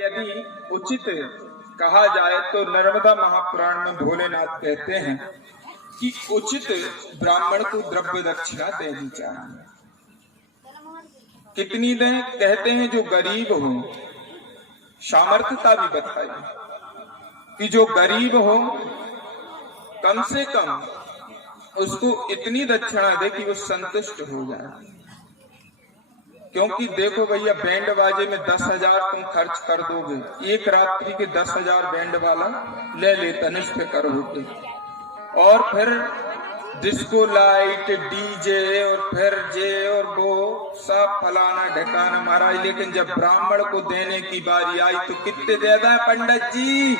यदि उचित कहा जाए तो नर्मदा महापुराण में भोलेनाथ कहते हैं कि उचित ब्राह्मण को द्रव्य दक्षिणा देनी चाहिए। कितनी दें? कहते हैं जो गरीब हो, सामर्थ्यता भी बताई कि जो गरीब हो कम से कम उसको इतनी दक्षिणा दे कि वो संतुष्ट हो जाए। क्योंकि देखो भैया, बैंड बाजे में 10,000 तुम खर्च कर दोगे, एक रात्रि के 10,000 बैंड वाला ले लेता निष्फिक्र होके, और फिर डिस्को लाइट, डीजे और फिर जे और वो सब फलाना ढकाना महाराज। लेकिन जब ब्राह्मण को देने की बारी आई तो कितने दे दा पंडित जी?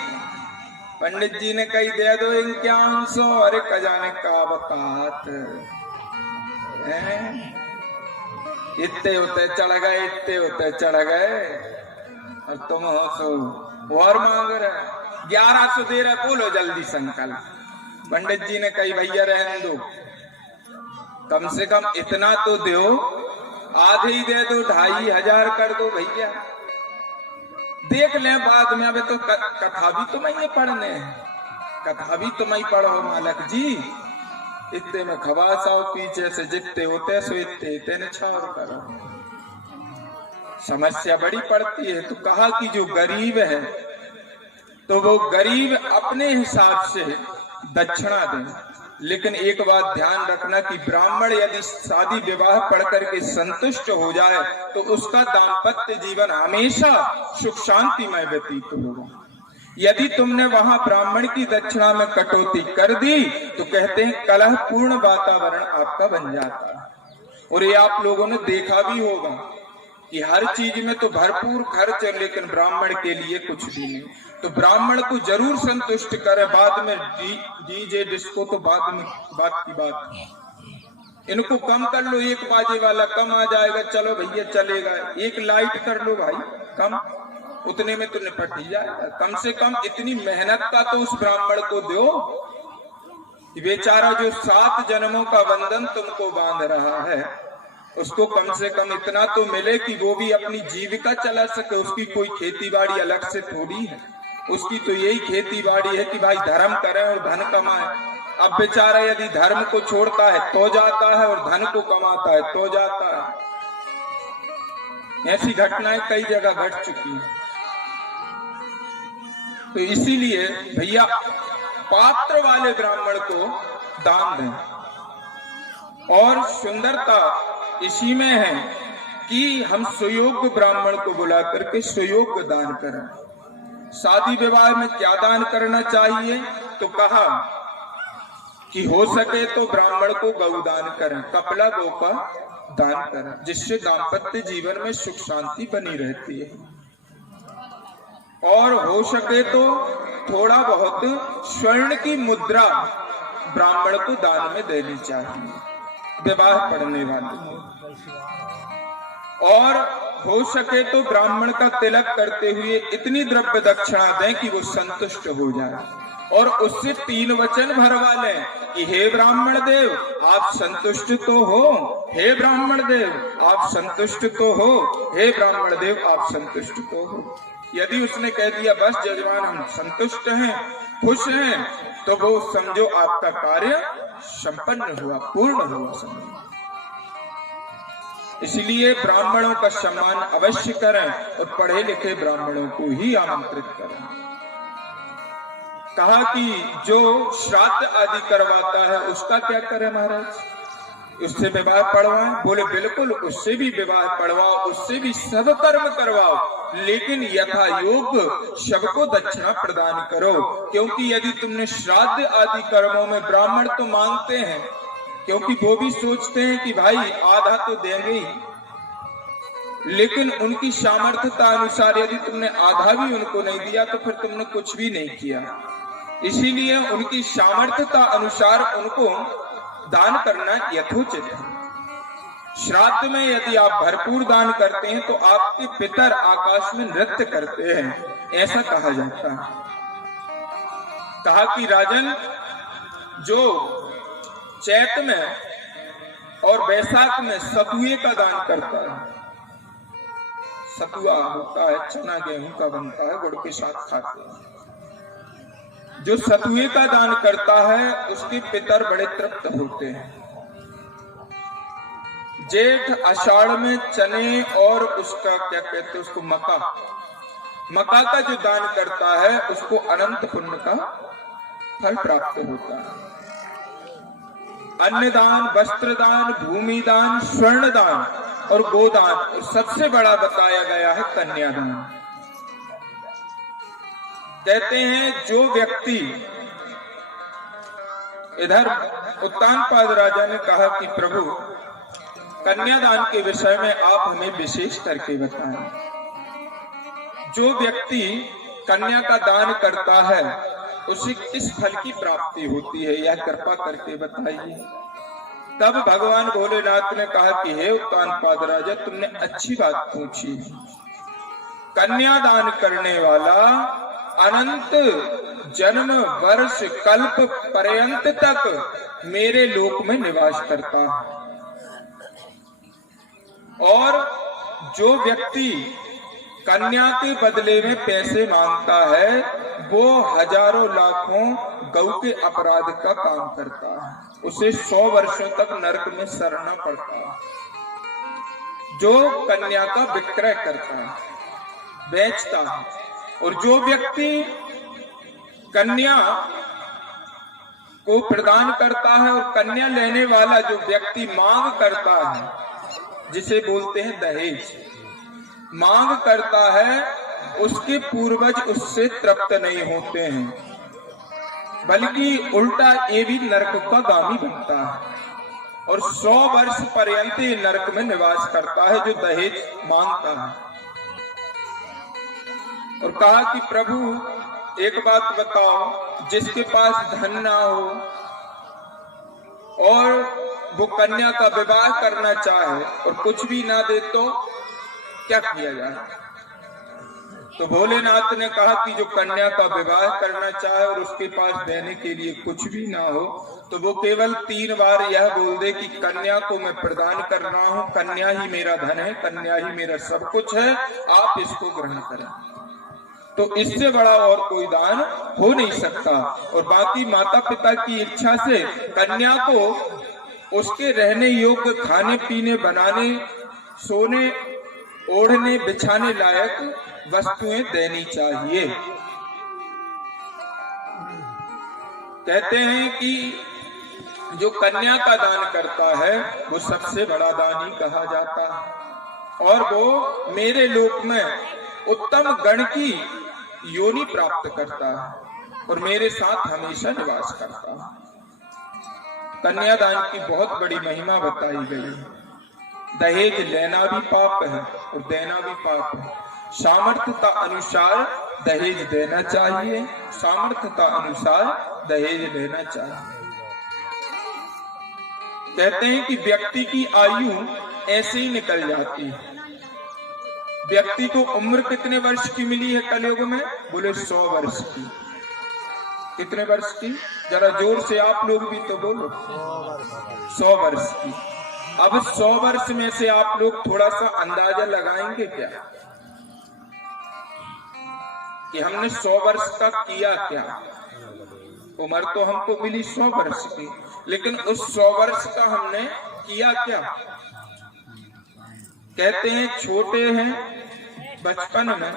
पंडित जी ने कही दे दो 5100। अरे खजाने का बतात इतने होते चढ़ गए, इतने होते चढ़ गए, और तुम हो सो और मांग रहे 1100 दे रहे। बोलो जल्दी संकल्प। पंडित जी ने कही भैया रहने दो, कम से कम इतना तो दो, आधे ही दे दो, 2500 कर दो भैया, देख लें बाद में। अबे तो कथा भी तुम्हें ही पढ़ने हैं, कथा भी तुम ही पढ़ो मालक जी। इतने में खवास आओ पीछे से, जितने होते सो इतने इतने छावर करो। समस्या बड़ी पड़ती है। तो कहा कि जो गरीब है तो वो गरीब अपने हिसाब से दक्षिणा दे। लेकिन एक बात ध्यान रखना कि ब्राह्मण यदि शादी विवाह पढ़ करके संतुष्ट हो जाए तो उसका दाम्पत्य जीवन हमेशा सुख शांतिमय व्यतीत होगा। यदि तुमने वहां ब्राह्मण की दक्षिणा में कटौती कर दी तो कहते हैं कलह पूर्ण वातावरण आपका बन जाता है। और ये आप लोगों ने देखा भी होगा कि हर चीज में तो भरपूर खर्च है, लेकिन ब्राह्मण के लिए कुछ भी नहीं। तो ब्राह्मण को जरूर संतुष्ट करे। बाद में डीजे डिस्को तो बाद में बात की बात। इनको कम कर लो, एक बाजे वाला कम आ जाएगा, चलो भैया चलेगा। एक लाइट कर लो भाई कम, उतने में तो निपट ही जाएगा। कम से कम इतनी मेहनत का तो उस ब्राह्मण को दो, बेचारा जो 7 जन्मों का बंधन तुमको बांध रहा है, उसको कम से कम इतना तो मिले कि वो भी अपनी जीविका चला सके। उसकी कोई खेती बाड़ी अलग से थोड़ी है, उसकी तो यही खेती बाड़ी है कि भाई धर्म करे और धन कमाए। अब बेचारा यदि धर्म को छोड़ता है तो जाता है, और धन को कमाता है तो जाता है। ऐसी घटनाएं कई जगह घट चुकी हैं। तो इसीलिए भैया पात्र वाले ब्राह्मण को दान दें। और सुंदरता इसी में है कि हम सुयोग्य ब्राह्मण को बुला करके सुयोग्य दान करें। शादी विवाह में क्या दान करना चाहिए? तो कहा कि हो सके तो ब्राह्मण को गौदान करें, कपला गौ का दान करें, जिससे दाम्पत्य जीवन में सुख शांति बनी रहती है। और हो सके तो थोड़ा बहुत स्वर्ण की मुद्रा ब्राह्मण को दान में देनी चाहिए, विवाह पढ़ने वाले। और हो सके तो ब्राह्मण का तिलक करते हुए इतनी द्रव्य दक्षिणा दें कि वो संतुष्ट हो जाए, और उससे 3 वचन भरवा लें कि हे ब्राह्मण देव आप संतुष्ट तो हो, हे ब्राह्मण देव आप संतुष्ट तो हो, हे ब्राह्मण देव आप संतुष्ट तो हो। यदि उसने कह दिया बस जजमान हम संतुष्ट हैं, खुश हैं, तो वो समझो आपका कार्य संपन्न हुआ, पूर्ण हुआ समझो। इसलिए ब्राह्मणों का सम्मान अवश्य करें और पढ़े लिखे ब्राह्मणों को ही आमंत्रित करें। कहा कि जो श्राद्ध आदि करवाता है उसका क्या करें महाराज? उससे विवाह पढ़वाएं? बोले बिल्कुल, उससे भी विवाह पढ़वाओ, उससे भी सब कर्म करवाओ, लेकिन यथा योग्य सबको दक्षिणा प्रदान करो। क्योंकि यदि तुमने श्राद्ध आदि कर्मों में ब्राह्मण तो मांगते हैं, क्योंकि वो भी सोचते हैं कि भाई आधा तो देंगे ही, लेकिन उनकी सामर्थ्यता अनुसार यदि तुमने आधा भी उनको नहीं दिया तो फिर तुमने कुछ भी नहीं किया। इसीलिए उनकी सामर्थ्यता अनुसार उनको दान करना यथोचित है। श्राद्ध में यदि आप भरपूर दान करते हैं तो आपके पितर आकाश में नृत्य करते हैं, ऐसा कहा जाता है। कहा कि राजन जो चैत में और बैसाख में सतुए का दान करता है, सतुआ होता है, चना गेहूं का बनता है, गुड़ के साथ खाते हैं। जो सतुए का दान करता है उसके पितर बड़े तृप्त होते हैं। जेठ आषाढ़ में चने और उसका क्या कहते हैं उसको, मका का जो दान करता है उसको अनंत पुण्य का फल प्राप्त होता है। अन्नदान, वस्त्रदान, भूमिदान, स्वर्णदान और गोदान, और सबसे बड़ा बताया गया है कन्यादान। कहते हैं जो व्यक्ति, इधर उत्तानपाद राजा ने कहा कि प्रभु कन्यादान के विषय में आप हमें विशेष करके बताएं। जो व्यक्ति कन्या का दान करता है उसे किस फल की प्राप्ति होती है, यह कृपा करके बताइए। तब भगवान भोलेनाथ ने कहा कि हे उत्तानपाद राजा, तुमने अच्छी बात पूछी। कन्यादान करने वाला अनंत जन्म वर्ष कल्प पर्यंत तक मेरे लोक में निवास करता है। और जो व्यक्ति कन्या के बदले में पैसे मांगता है वो हजारों लाखों गौ के अपराध का काम करता है, उसे 100 वर्षों तक नरक में सड़ना पड़ता है। जो कन्या का विक्रय करता है, बेचता है, और जो व्यक्ति कन्या को प्रदान करता है और कन्या लेने वाला जो व्यक्ति मांग करता है, जिसे बोलते हैं दहेज, मांग करता है, उसके पूर्वज उससे तृप्त नहीं होते हैं, बल्कि उल्टा ये भी नरक का गामी बनता है और 100 वर्ष पर्यंत नरक में निवास करता है जो दहेज मांगता है। और कहा कि प्रभु एक बात बताओ, जिसके पास धन ना हो और वो कन्या का विवाह करना चाहे और कुछ भी ना दे तो क्या किया जाए? तो भोलेनाथ ने कहा कि जो कन्या का विवाह करना चाहे और उसके पास देने के लिए कुछ भी ना हो तो वो केवल 3 बार यह बोल दे कि कन्या को मैं प्रदान कर रहा हूं, कन्या ही मेरा धन है, कन्या ही मेरा सब कुछ है, आप इसको ग्रहण करें। तो इससे बड़ा और कोई दान हो नहीं सकता। और बाकी माता पिता की इच्छा से कन्या को उसके रहने योग्य, खाने पीने, बनाने, सोने, ओढ़ने, बिछाने लायक वस्तुएं देनी चाहिए। कहते हैं कि जो कन्या का दान करता है वो सबसे बड़ा दानी कहा जाता है और वो मेरे लोक में उत्तम गण की योनि प्राप्त करता है और मेरे साथ हमेशा निवास करता है। कन्यादान की बहुत बड़ी महिमा बताई गई है। दहेज लेना भी पाप है और देना भी पाप है। सामर्थ्यता अनुसार दहेज देना चाहिए, सामर्थ्यता अनुसार दहेज लेना चाहिए। कहते हैं कि व्यक्ति की आयु ऐसे ही निकल जाती है। व्यक्ति को उम्र कितने वर्ष की मिली है कलयुग में? बोले 100 वर्ष की। कितने वर्ष की? जरा जोर से आप लोग भी तो बोलो। 100 वर्ष की। अब 100 वर्ष में से आप लोग थोड़ा सा अंदाजा लगाएंगे क्या कि हमने 100 वर्ष का किया क्या? उम्र तो हमको मिली 100 वर्ष की, लेकिन उस 100 वर्ष का हमने किया क्या? कहते हैं छोटे हैं बचपन में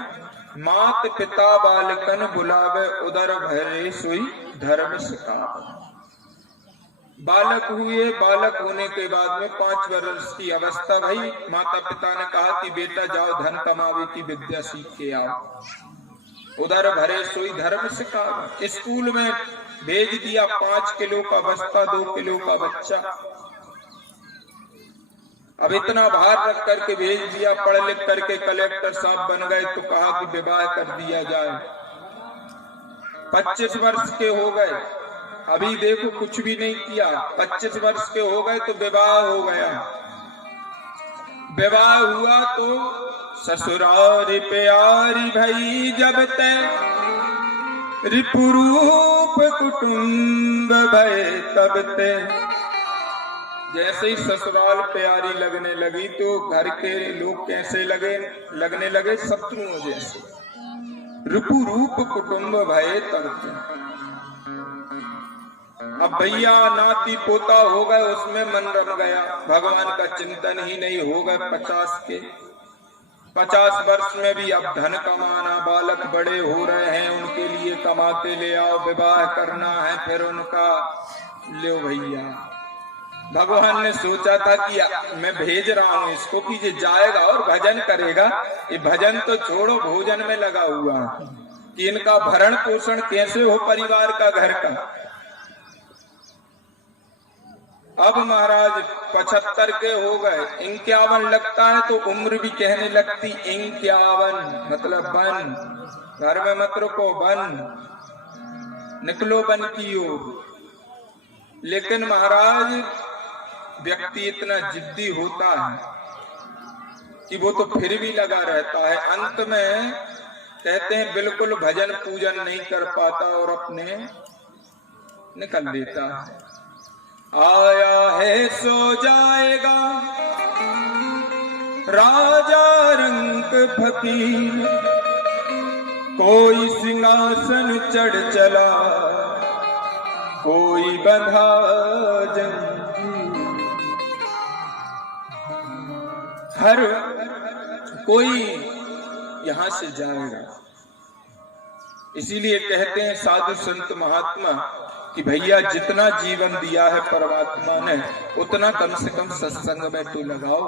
मात पिता बालकन बुलावे उदर भरे सोई धर्म सिखावे। बालक हुए, बालक होने के बाद में 5 वर्ष की अवस्था भई, माता पिता ने कहा कि बेटा जाओ धन कमावे की विद्या सीख के आओ। उदर भरे सोई धर्म सिखावे। स्कूल में भेज दिया, 5 किलो का बस्ता, 2 किलो का बच्चा। अब इतना भार रख करके भेज दिया, पढ़ लिख करके कलेक्टर साहब बन गए तो कहा कि विवाह कर दिया जाए। 25 वर्ष के हो गए, अभी देखो कुछ भी नहीं किया। 25 वर्ष के हो गए तो विवाह हो गया। विवाह हुआ तो ससुराल प्यारी भई जब तक रिपुरूप कुटुंब भय तब तक जैसे ही ससुराल प्यारी लगने लगी तो घर के लोग कैसे लगने लगे, शत्रुओं जैसे। रिपु रूप कुटुंब भये तरते। अब भैया नाती पोता हो गए, उसमें मन रम गया, भगवान का चिंतन ही नहीं। हो गए 50 वर्ष में भी अब धन कमाना, बालक बड़े हो रहे हैं, उनके लिए कमा के ले आओ, विवाह करना है, फिर उनका ले भैया। भगवान ने सोचा था कि मैं भेज रहा हूं इसको कि ये जाएगा और भजन करेगा। ये भजन तो छोड़ो, भोजन में लगा हुआ कि इनका भरण पोषण कैसे हो, परिवार का, घर का। अब महाराज 75 के हो गए, 51 लगता है तो उम्र भी कहने लगती 51, मतलब बन, घर में मत रुको, बन, निकलो बन की ओर। लेकिन महाराज व्यक्ति इतना जिद्दी होता है कि वो तो फिर भी लगा रहता है। अंत में कहते हैं बिल्कुल भजन पूजन नहीं कर पाता और अपने निकल लेता है। आया है सो जाएगा राजा रंग फकीर, कोई सिंहासन चढ़ चला, कोई बंधा जंजीर। हर कोई यहां से जाएगा। इसीलिए कहते हैं साधु संत महात्मा कि भैया जितना जीवन दिया है परमात्मा ने, उतना कम से कम सत्संग में तो लगाओ।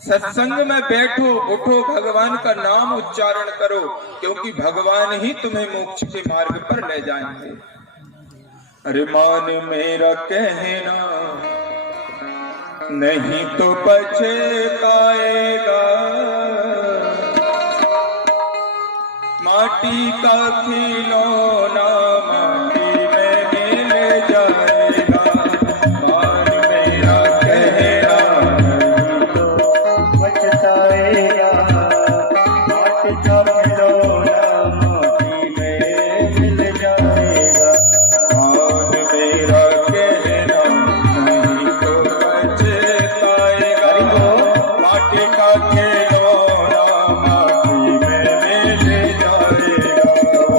सत्संग में बैठो, उठो, भगवान का नाम उच्चारण करो, क्योंकि भगवान ही तुम्हें मोक्ष के मार्ग पर ले जाएंगे। अरे मान मेरा कहना, नहीं तो पछताएगा, माटी का खिलौना माटी में मिल जाएगा। मान मेरा कहना, नहीं तो पछताएगा, माटी का खिलौना माटी में मिल जाएगा। मान मेरा कहना, नहीं तो पछताएगा, माटी का खिलौना माटी में मिल जाएगा।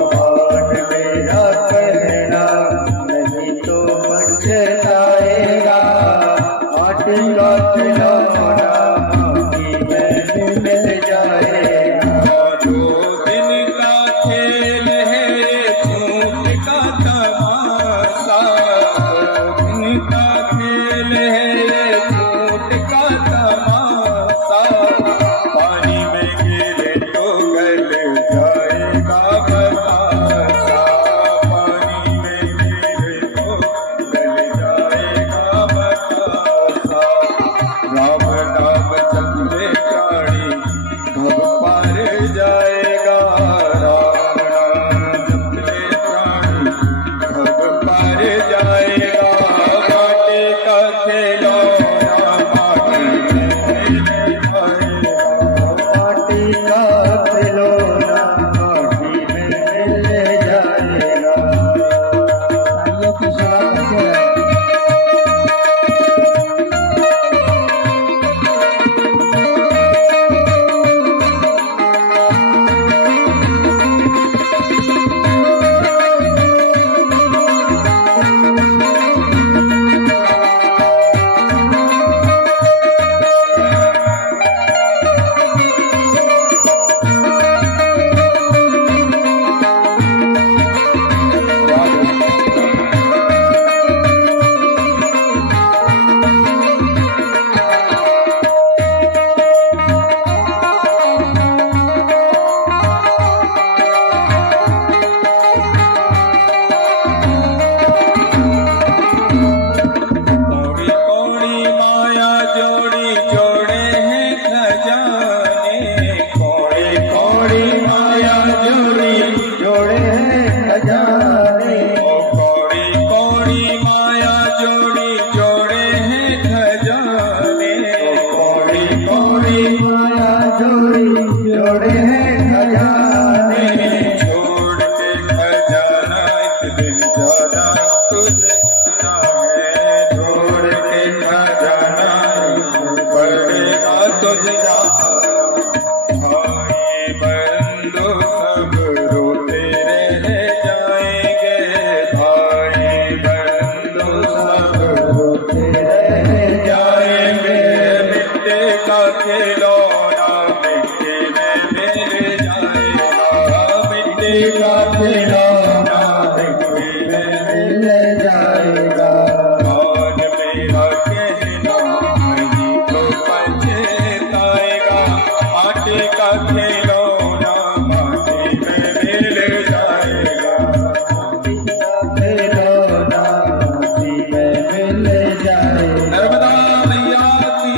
मान मेरा कहना, नहीं तो पछताएगा, माटी का खिलौना माटी में मिल जाएगा। जो दिन का खेल है झूठ का तमाशा, दिन का खेल है झूठ का तमाशा, पानी में गिरे तो गल जाएगा बतासा, पानी में गिरे तो गल जाएगा बतासा। राम नाम चलते प्राणी भव पार जाएगा, राम नाम जपते प्राणी भव पार जाएगा। माटी का खिलौना माटी में मिल जाएगा, माटी का खिलौना माटी में मिल जाएगा। तालियों की सेवा करते हैं। कौड़ी कौड़ी माया जोड़ी जोड़े हैं खजाने, कौड़ी कौड़ी माया जोड़ी जोड़े हैं खजाने। ओ कौड़ी कौड़ी माया जोड़ी जोड़े हैं खजाने, ओ कौड़ी कौड़ी माया जोड़ी जोड़े हैं खजाने। छोड़ के खजाना एक दिन जाना तुझे जाना है, छोड़ के खजाना माटी का खिलौना माटी में मिल जाएगा, खिलौना माटी में मिल जाएगा। नर्मदा मैया की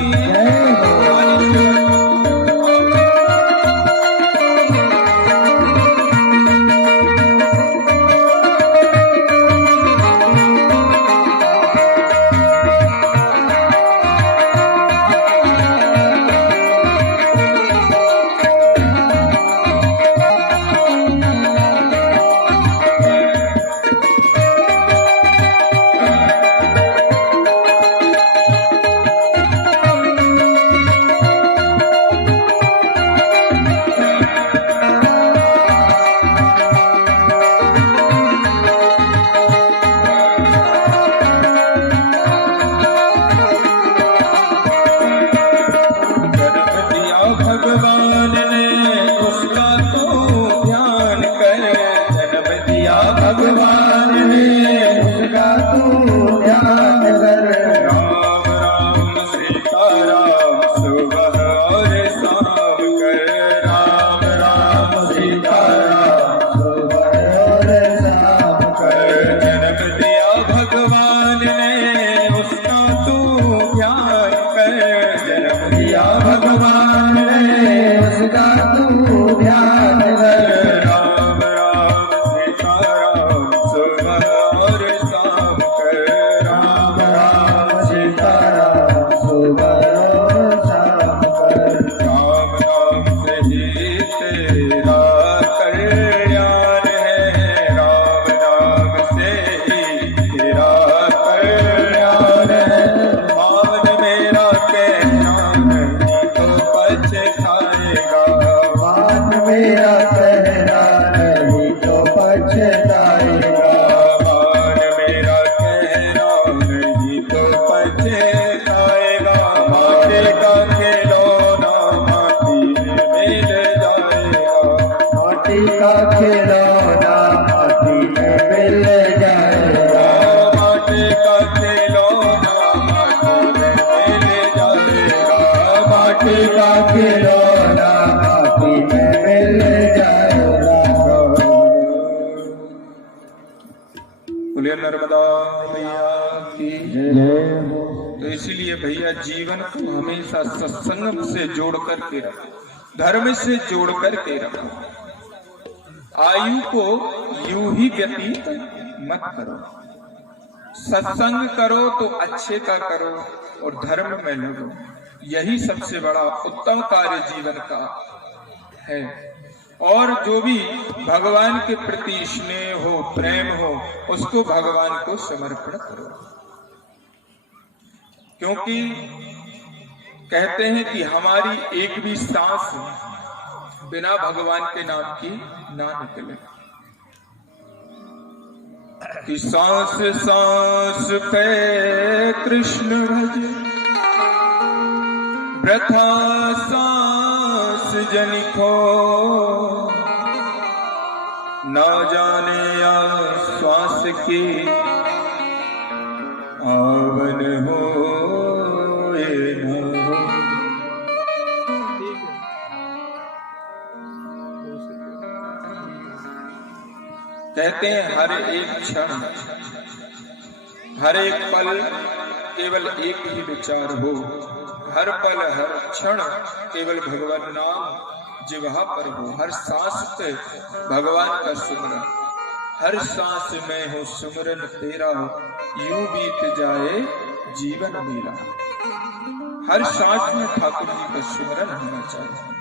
भगवान ने उसका तो ध्यान कर, जन्म दिया भगवान ने उसका तू ध्यान कर। राम राम सीताराम सुबह और शाम कर, राम राम सीताराम सुबह और शाम कर, कर। जन्म दिया भगवान ने उसका तो ध्यान कर, जन्म दिया भगवान ने उसका तू ध्यान कर। राम राम सीताराम सुबह और शाम कर, राम राम सीताराम सुबह और शाम कर। राम नाम से ही तेरा कल्याण है, राम नाम से ही तेरा कल्याण है। मान मेरा कहना नहीं तो पछताएगा, मान मेरा कहना नहीं तो पछताएगा। मान मेरा कहना नहीं तो पछताएगा। माटी का खिलौना माटी में मिल जाएगा, माटी का खिलौना माटी में मिल जाएगा। माटी का खिलौना माटी में मिल जाएगा, माटी का खिलौना माटी में मिल जाएगा। बोलिए नर्मदा मैया की। जय हो। तो इसीलिए भैया जीवन को हमेशा सत्संग से जोड़ करके रखो, धर्म से जोड़ करके रखो। आयु को यूं ही व्यतीत मत करो, सत्संग करो तो अच्छे का करो और धर्म में लगो। यही सबसे बड़ा उत्तम कार्य जीवन का है। और जो भी भगवान के प्रति स्नेह हो, प्रेम हो, उसको भगवान को समर्पण करो। क्योंकि कहते हैं कि हमारी एक भी सांस बिना भगवान के नाम की ना निकले, कि सांस सांस पे कृष्ण भज, वृथा सांस जनि खो, ना जाने या श्वास की आवन हो ये न हो। कहते हैं हर एक क्षण, हर एक पल केवल एक ही विचार हो, हर पल हर क्षण केवल भगवान नाम जिह्वा पर हो, हर सांस पे भगवान का सुमरन, हर सांस में हो सुमरन तेरा, यूं बीत जाए जीवन मेरा। हर सांस में ठाकुर जी का सुमरन होना चाहिए।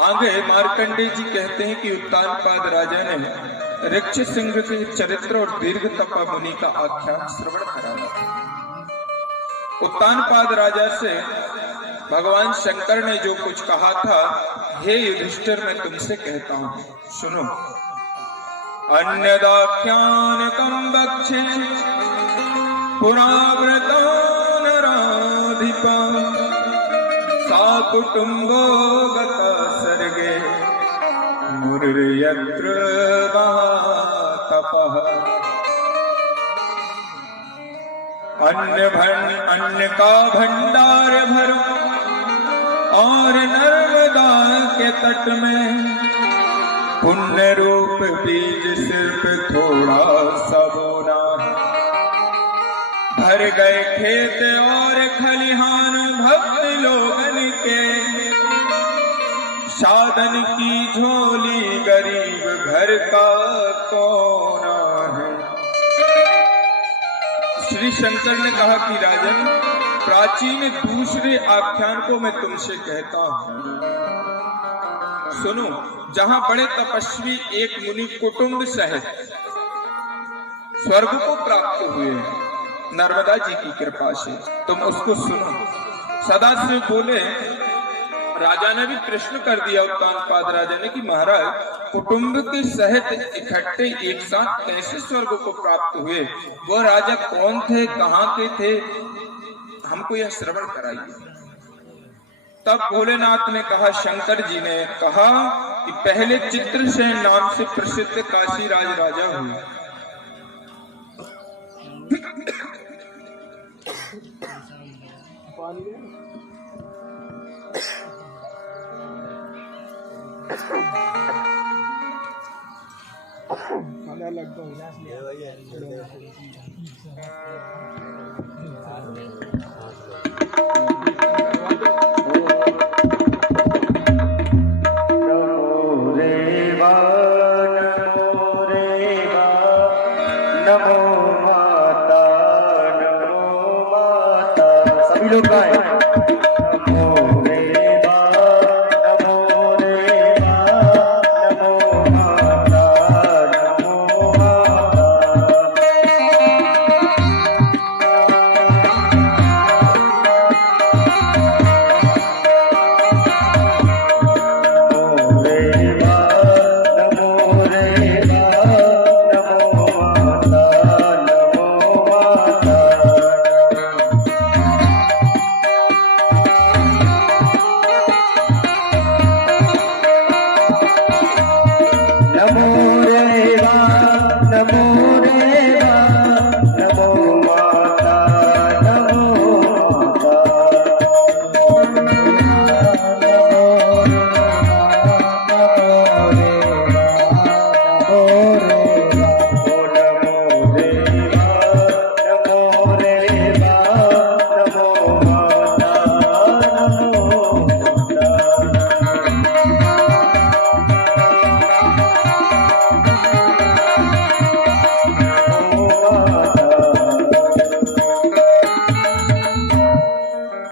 आगे मार्कंडे जी कहते हैं कि उत्तानपाद राजा ने ऋक्ष सिंह के चरित्र और दीर्घ तपा मुनि का आख्यान श्रवण कराया। उत्तानपाद राजा से भगवान शंकर ने जो कुछ कहा था, हे युधिष्ठिर मैं तुमसे कहता हूं, सुनो। अन्यदाख्यान कम बक्षे पुराव्रता नराधिपा, सा कुटुंबो गता सर्गे मुनिर्यत्र महातपः। अन्न का भंडार भरो और नर्मदा के तट में पुण्य रूप बीज सिर्फ थोड़ा सा बोना। भर गए खेत और खलिहान भक्त लोगन के, साधन की झोली गरीब घर का कोना है। श्री शंकर ने कहा कि राजन, प्राचीन दूसरे आख्यान को मैं तुमसे कहता हूं, सुनो। जहां बड़े तपस्वी एक मुनि कुटुंब सहित स्वर्ग को प्राप्त हुए नर्मदा जी की कृपा से, तुम उसको सुनो। सदाशिव बोले, राजा ने भी प्रश्न कर दिया, उत्तानपाद राजा ने, कि महाराज कुटुंब के सहित इकट्ठे एक साथ कैसे स्वर्ग को प्राप्त हुए? वो राजा कौन थे, कहाँ के थे, हमको यह श्रवण कराइए। तब भोलेनाथ ने कहा, शंकर जी ने कहा कि पहले चित्रसेन नाम से प्रसिद्ध काशीराज राजा हुए। नमो माता, नमो माता, सभी लोग गाएं। नमो रेवा, नमो रेवा, नमो माता, नमो माता। नमो रेवा, नमो रेवा, नमो माता, नमो माता। नमो रेवा, नमो रेवा, नमो माता, नमो माता।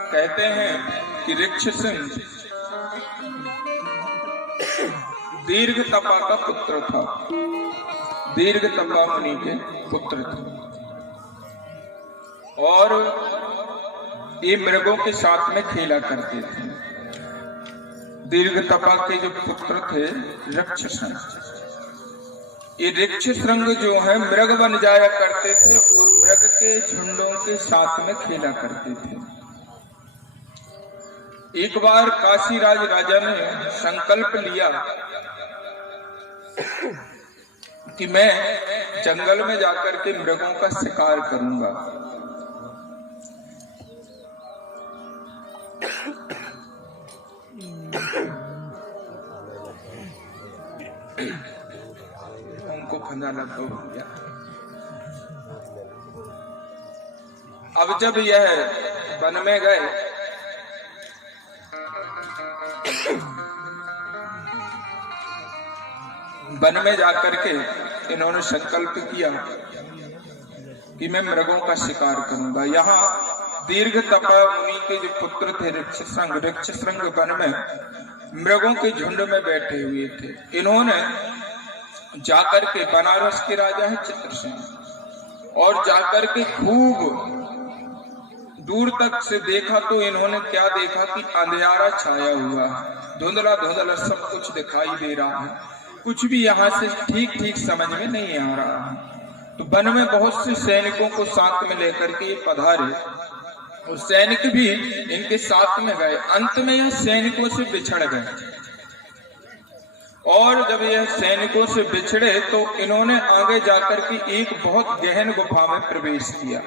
कहते हैं कि ऋक्षसिंह दीर्घ तपा का पुत्र था, दीर्घ तपा मुनि के पुत्र थे, और ये मृगों के साथ में खेला करते थे। दीर्घ तपा के जो पुत्र थे ऋक्षसिंह, ये ऋक्षशृंग जो है मृग बन जाया करते थे और मृग के झुंडों के साथ में खेला करते थे। एक बार काशीराज राजा ने संकल्प लिया कि मैं जंगल में जाकर के मृगों का शिकार करूंगा। उनको फंदा लगा हो गया। अब जब यह वन में गए, वन में जाकर के इन्होंने संकल्प किया कि मैं मृगों का शिकार करूंगा। यहाँ दीर्घ तपा मुनि के जो पुत्र थे ऋक्षशृंग वन में मृगों के झुंड में बैठे हुए थे। इन्होंने जाकर के, बनारस के राजा है चित्रसेन, और जाकर के खूब दूर तक से देखा तो इन्होंने क्या देखा कि अंधियारा छाया हुआ है, धुंधला धुंधला सब कुछ दिखाई दे रहा है, कुछ भी यहाँ से ठीक ठीक समझ में नहीं आ रहा है। तो वन में बहुत से सैनिकों को साथ में लेकर के पधारे और सैनिक भी इनके साथ में गए। अंत में यह सैनिकों से बिछड़ गए, और जब यह सैनिकों से बिछड़े तो इन्होंने आगे जाकर के एक बहुत गहन गुफा में प्रवेश किया।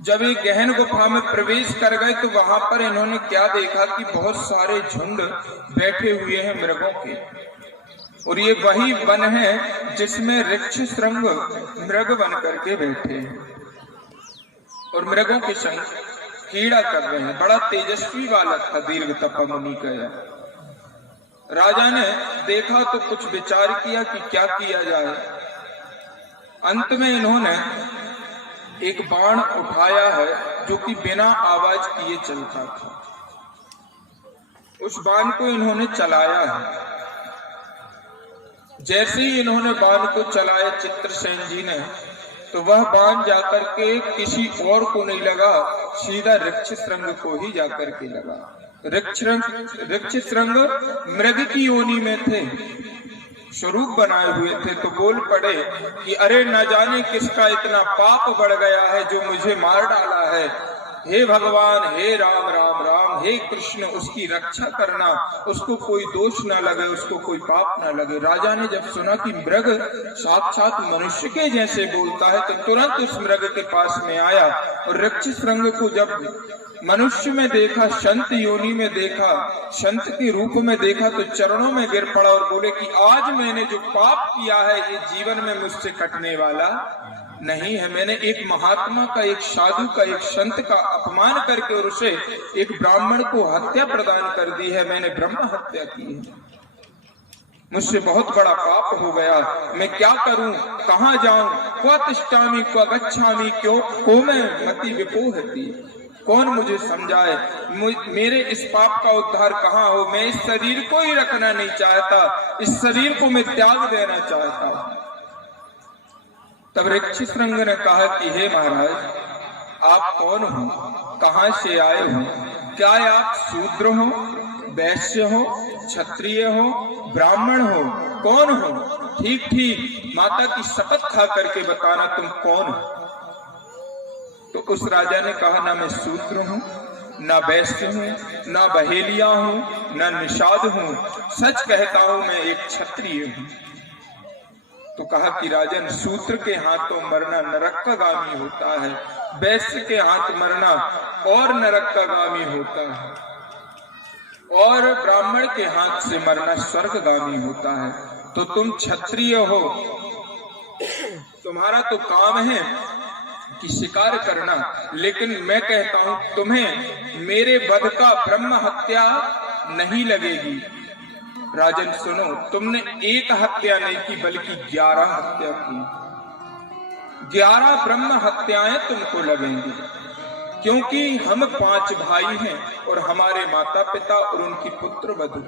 जब एक गहन गुफा में प्रवेश कर गए तो वहां पर इन्होंने क्या देखा कि बहुत सारे झुंड बैठे हुए हैं मृगों के, और ये वही वन है जिसमें ऋक्षशृंग मृग बन करके बैठे हैं और मृगों के संग कीड़ा कर रहे हैं। बड़ा तेजस्वी बालक था दीर्घ तपा मुनि का। राजा ने देखा तो कुछ विचार किया कि क्या किया जाए। अंत में इन्होंने एक बाण उठाया है जो कि बिना आवाज किए चलता था। उस बाण को इन्होंने चलाया है। जैसे ही इन्होंने बाण को चलाया चित्रसेन जी ने, तो वह बाण जाकर के किसी और को नहीं लगा, सीधा ऋक्षशृंग को ही जाकर के लगा। ऋक्षशृंग मृग की योनि में थे, स्वरूप बनाए हुए थे, तो बोल पड़े कि अरे न जाने किसका इतना पाप बढ़ गया है जो मुझे मार डाला है। हे भगवान, हे राम राम राम, हे कृष्ण, उसकी रक्षा करना, उसको कोई दोष ना लगे, उसको कोई पाप ना लगे। राजा ने जब सुना कि मृग साक्षात मनुष्य के जैसे बोलता है, तो तुरंत उस मृग के पास में आया और ऋक्षशृंग को जब मनुष्य में देखा, संत योनि में देखा, संत के रूप में देखा, तो चरणों में गिर पड़ा और बोले कि आज मैंने जो पाप किया है ये जीवन में मुझसे कटने वाला नहीं है। मैंने एक महात्मा का, एक साधु का, एक संत का अपमान करके और उसे एक ब्राह्मण को हत्या प्रदान कर दी है। मैंने ब्रह्म हत्या की है, मुझसे बहुत बड़ा पाप हो गया। मैं क्या करूं, कहां जाऊं? क्व तिष्ठामि क्व गच्छामि, क्यों को मैं मति विपोहति, कौन मुझे समझाए? मेरे इस पाप का उद्धार कहाँ हो? मैं इस शरीर को ही रखना नहीं चाहता, इस शरीर को मैं त्याग देना चाहता हूं। तब ऋक्षशृंग ने कहा कि हे महाराज, आप कौन हो, कहां से आए हो? क्या आप शूद्र हो, वैश्य हो, क्षत्रिय हो, ब्राह्मण हो, कौन हो? ठीक ठीक माता की शपथ खा करके बताना तुम कौन हो। तो उस राजा ने कहा, ना मैं शूद्र हूं, ना वैश्य हूं, ना बहेलिया हूं, ना निषाद हूं, सच कहता हूं मैं एक क्षत्रिय हूं। तो कहा कि राजन, शूद्र के हाथों मरना नरक का गामी होता है, वैश्य के हाथ मरना और नरक का गामी होता है, और ब्राह्मण के हाथ से मरना स्वर्गगामी होता है। तो तुम क्षत्रिय हो, तुम्हारा तो काम है कि शिकार करना, लेकिन मैं कहता हूं तुम्हें मेरे वध का ब्रह्म हत्या नहीं लगेगी। राजन सुनो, तुमने एक हत्या नहीं की बल्कि 11 हत्या की। 11 ब्रह्म हत्याएं तुमको लगेंगी, क्योंकि हम 5 भाई हैं और हमारे माता पिता और उनकी पुत्र वधू।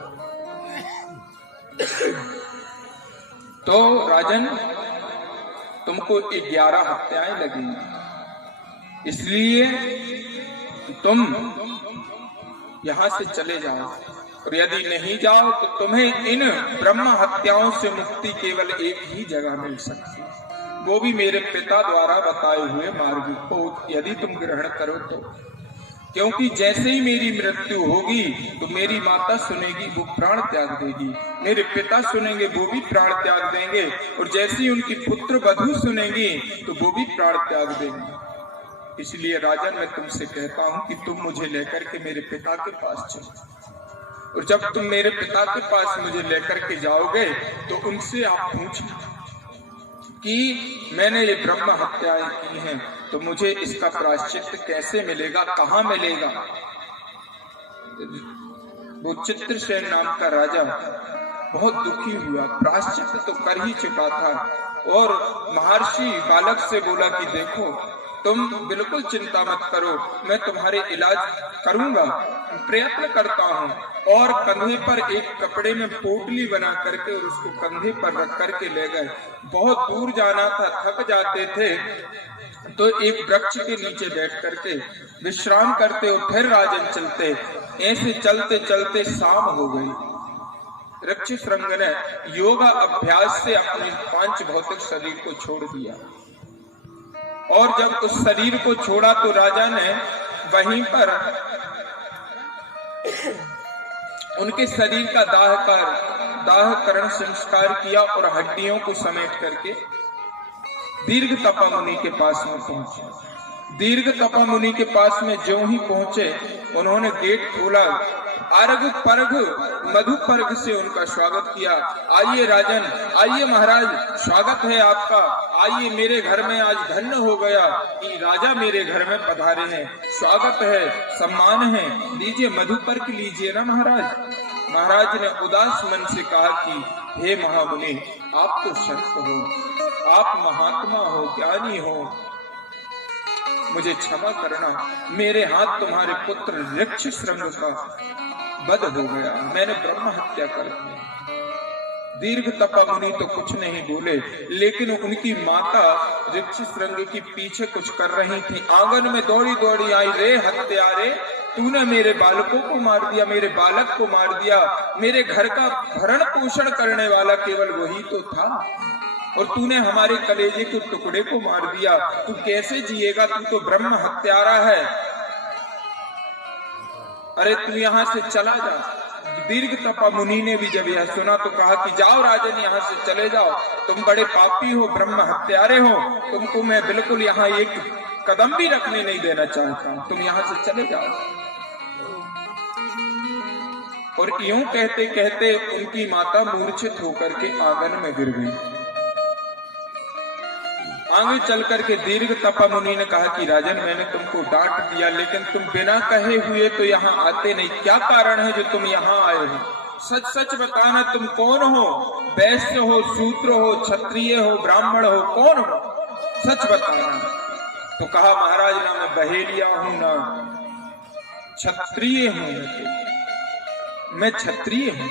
तो राजन, तुमको 11 हत्याएं लगेंगी, इसलिए तुम यहां से चले जाओ, और यदि नहीं जाओ तो तुम्हें इन ब्रह्म हत्याओं से मुक्ति केवल एक ही जगह मिल सकती है, वो भी मेरे पिता द्वारा बताए हुए मार्ग को यदि तुम ग्रहण करो तो। क्योंकि जैसे ही मेरी मृत्यु होगी तो मेरी माता सुनेगी, वो प्राण त्याग देगी, मेरे पिता सुनेंगे, वो भी प्राण त्याग देंगे, और जैसे ही उनकी पुत्र वधू सुनेंगी तो वो भी प्राण त्याग देंगे। इसलिए राजन, मैं तुमसे कहता हूं कि तुम मुझे लेकर के मेरे पिता के पास चलो, और जब तुम मेरे पिता के पास मुझे लेकर के जाओगे तो उनसे आप पूछना कि मैंने ये ब्रह्म हत्याएं की हैं, तो मुझे इसका प्रायश्चित कैसे मिलेगा, कहाँ मिलेगा? वो चित्रसेन नाम का राजा बहुत दुखी हुआ, प्रायश्चित तो कर ही चुका था, और महर्षि बालक से बोला कि देखो, तुम बिल्कुल चिंता मत करो, मैं तुम्हारे इलाज करूंगा, प्रयत्न करता हूं। और कंधे पर एक कपड़े में पोटली बना करके और उसको कंधे पर रख करके ले गए। बहुत दूर जाना था, थक जाते थे, तो एक वृक्ष के नीचे बैठ करके विश्राम करते और फिर राजन चलते। ऐसे चलते चलते शाम हो गई। ऋक्षशृंग ने योगा अभ्यास से अपने 5 भौतिक शरीर को छोड़ दिया, और जब उस शरीर को छोड़ा तो राजा ने वहीं पर उनके शरीर का दाहकरण संस्कार किया और हड्डियों को समेट करके दीर्घ तपा मुनि के पास में पहुंचे। दीर्घ तपा मुनि के पास में ज्यों ही पहुंचे, उन्होंने गेट खोला, अर्घ पर्घ मधु पर्घ से उनका स्वागत किया। आइए राजन, आइए महाराज, स्वागत है आपका, आइए मेरे घर में आज धन्य हो गया कि राजा मेरे घर में पधारे हैं, स्वागत है, सम्मान है, लीजिए मधु पर्घ लीजिए ना महाराज। महाराज ने उदास मन से कहा कि हे महामुनि, आप तो संत हो, आप महात्मा हो, ज्ञानी हो, मुझे क्षमा करना, मेरे हाथ तुम्हारे पुत्र ऋक्षशृंग का वध हो गया, मैंने ब्रह्म हत्या कर दी। दीर्घ तपा मुनि तो कुछ नहीं बोले, लेकिन उनकी माता ऋक्षशृंग की पीछे कुछ कर रही थी, आंगन में दौड़ी दौड़ी आई, रे हत्यारे, तूने मेरे बालकों को मार दिया, मेरे बालक को मार दिया, मेरे घर का भरण पोषण करने वाला केवल वही तो था, और तूने हमारे कलेजे के टुकड़े को मार दिया, तू कैसे जिएगा, तू तो ब्रह्म हत्यारा है, अरे तू यहाँ से चला जा। दीर्घ तपा मुनि ने भी जब यह सुना तो कहा कि जाओ राजन, यहाँ से चले जाओ, तुम बड़े पापी हो, ब्रह्म हत्यारे हो, तुमको मैं बिल्कुल यहाँ एक कदम भी रखने नहीं देना चाहता हूं, तुम यहाँ से चले जाओ। और यूं कहते कहते उनकी माता मूर्छित होकर के आंगन में गिर गई। आगे चल करके दीर्घ तपा मुनि ने कहा कि राजन, मैंने तुमको डांट दिया, लेकिन तुम बिना कहे हुए तो यहाँ आते नहीं, क्या कारण है जो तुम यहाँ आए हो, सच सच बताना, तुम कौन हो, वैश्य हो, शूद्र हो, क्षत्रिय हो, ब्राह्मण हो, कौन हो, सच बताना। तो कहा महाराज, ना मैं बहेलिया हूं, ना क्षत्रिय हूं, मैं क्षत्रिय हूं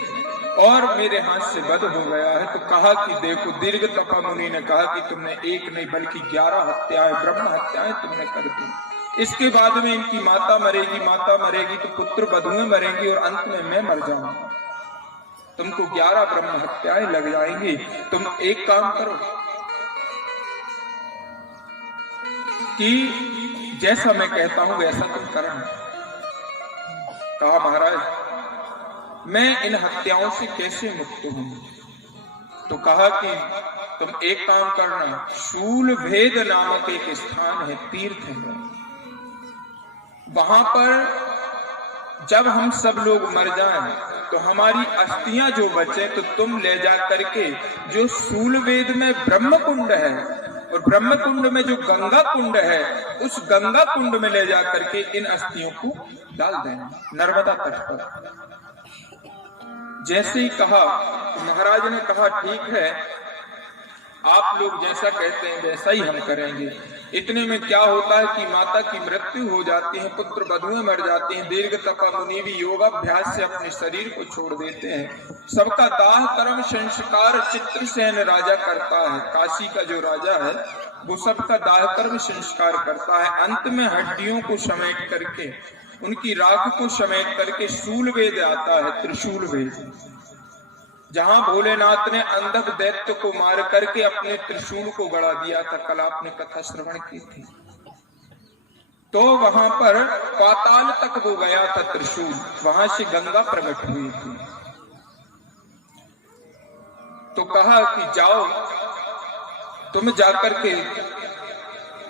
और मेरे हाथ से वध हो गया है। तो कहा कि देखो, दीर्घ तपा मुनि ने कहा कि तुमने एक नहीं बल्कि 11 हत्याएं, ब्रह्म हत्याएं तुमने कर दी। इसके बाद में इनकी माता मरेगी, माता मरेगी तो पुत्र वधुएं मरेंगी और अंत में मैं मर जाऊंगा, तुमको 11 ब्रह्म हत्याएं लग जाएंगी। तुम एक काम करो कि जैसा मैं कहता हूं वैसा तुम करना। कहा महाराज, मैं इन हत्याओं से कैसे मुक्त हूं? तो कहा कि तुम एक काम करना, शूल भेद नामक एक स्थान है, तीर्थ है, वहां पर जब हम सब लोग मर जाएं तो हमारी अस्थियां जो बचे तो तुम ले जा करके जो शूल वेद में ब्रह्म कुंड है और ब्रह्म कुंड में जो गंगा कुंड है, उस गंगा कुंड में ले जा करके इन अस्थियों को डाल देना, नर्मदा तट पर। जैसे ही कहा तो महाराज ने कहा ठीक है, आप लोग जैसा कहते हैं वैसा ही हम करेंगे। इतने में क्या होता है कि माता की मृत्यु हो जाती है, पुत्र वधुएं मर जाती हैं। दीर्घ तपा मुनि भी योगाभ्यास से अपने शरीर को छोड़ देते हैं। सबका दाह कर्म संस्कार चित्रसेन राजा करता है, काशी का जो राजा है वो सबका दाह कर्म संस्कार करता है। अंत में हड्डियों को समेट करके, उनकी राख को समेट करके शूल वेद आता है, त्रिशूल वेद, जहां भोलेनाथ ने अंधक दैत्य को मार करके अपने त्रिशूल को गड़ा दिया था। कल आपने कथा श्रवण की थी। तो वहां पर पाताल तक वो गया था त्रिशूल, वहां से गंगा प्रकट हुई थी। तो कहा कि जाओ तुम जाकर के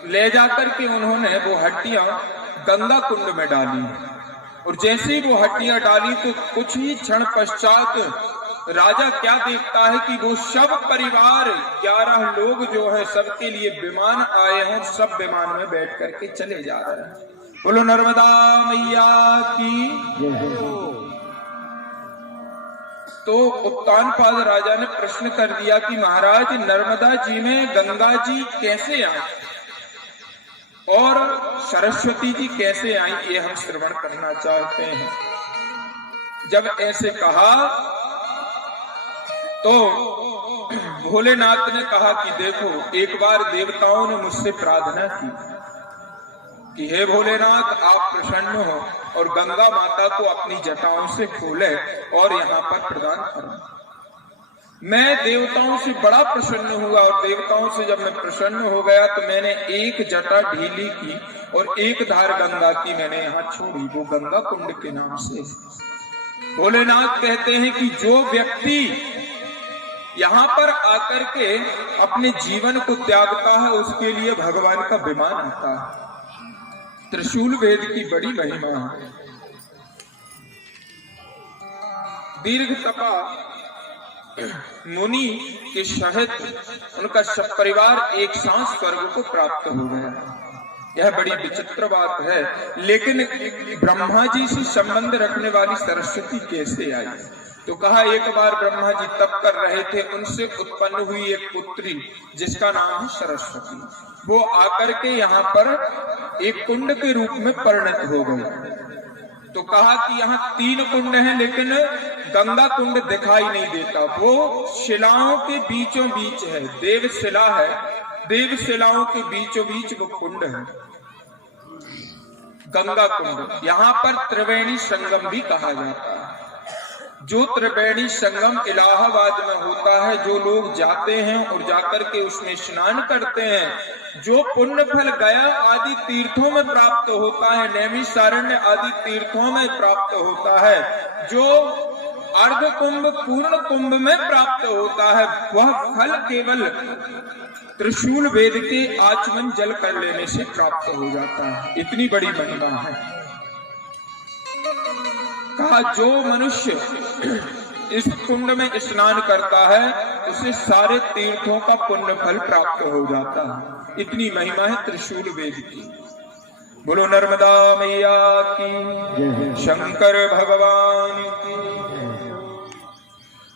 ले जाकर के, उन्होंने वो हड्डियां गंगा कुंड में डाली और जैसे ही वो हड्डियां डाली तो कुछ ही क्षण पश्चात राजा क्या देखता है कि वो सब परिवार 11 लोग जो है सबके लिए विमान आए हैं, सब विमान में बैठ करके चले जा रहे हैं। बोलो नर्मदा मैया की। तो उत्तानपाद राजा ने प्रश्न कर दिया कि महाराज, नर्मदा जी में गंगा जी कैसे आए और सरस्वती जी कैसे आई, ये हम श्रवण करना चाहते हैं। जब ऐसे कहा तो भोलेनाथ ने कहा कि देखो, एक बार देवताओं ने मुझसे प्रार्थना की कि हे भोलेनाथ, आप प्रसन्न हो और गंगा माता को अपनी जटाओं से खोले और यहाँ पर प्रदान करो। मैं देवताओं से बड़ा प्रसन्न हुआ और देवताओं से जब मैं प्रसन्न हो गया तो मैंने एक जटा ढीली की और एक धार गंगा की मैंने यहाँ छोड़ी, वो गंगा कुंड के नाम से। भोलेनाथ कहते हैं कि जो व्यक्ति यहाँ पर आकर के अपने जीवन को त्यागता है उसके लिए भगवान का विमान आता है। त्रिशूल वेद की बड़ी महिमा है। दीर्घ तपा मुनि के सहित उनका सब परिवार एक साथ स्वर्ग को प्राप्त हो गया। यह बड़ी विचित्र बात है, लेकिन ब्रह्मा जी से संबंध रखने वाली सरस्वती कैसे आई? तो कहा एक बार ब्रह्मा जी तप कर रहे थे, उनसे उत्पन्न हुई एक पुत्री जिसका नाम है सरस्वती। वो आकर के यहाँ पर एक कुंड के रूप में परिणत हो गई। तो कहा कि यहाँ 3 कुंड हैं, लेकिन गंगा कुंड दिखाई नहीं देता। वो शिलाओं के बीचों बीच है, देव शिला है, देव शिलाओं के बीचों बीच वो कुंड है, गंगा कुंड। यहाँ पर त्रिवेणी संगम भी कहा जाता है। जो त्रिवेणी संगम इलाहाबाद में होता है, जो लोग जाते हैं और जाकर के उसमें स्नान करते हैं, जो पुण्य फल गया आदि तीर्थों में प्राप्त होता है, नैमिषारण्य आदि तीर्थों में प्राप्त होता है, जो अर्ध कुंभ पूर्ण कुंभ में प्राप्त होता है, वह फल केवल त्रिशूल वेद के आचमन जल कर लेने से प्राप्त हो जाता है। इतनी बड़ी महिमा है। कहा जो मनुष्य इस कुंड में स्नान करता है उसे सारे तीर्थों का पुण्य फल प्राप्त हो जाता है। इतनी महिमा है त्रिशूल वेद की। बोलो नर्मदा मैया की, शंकर भगवान की।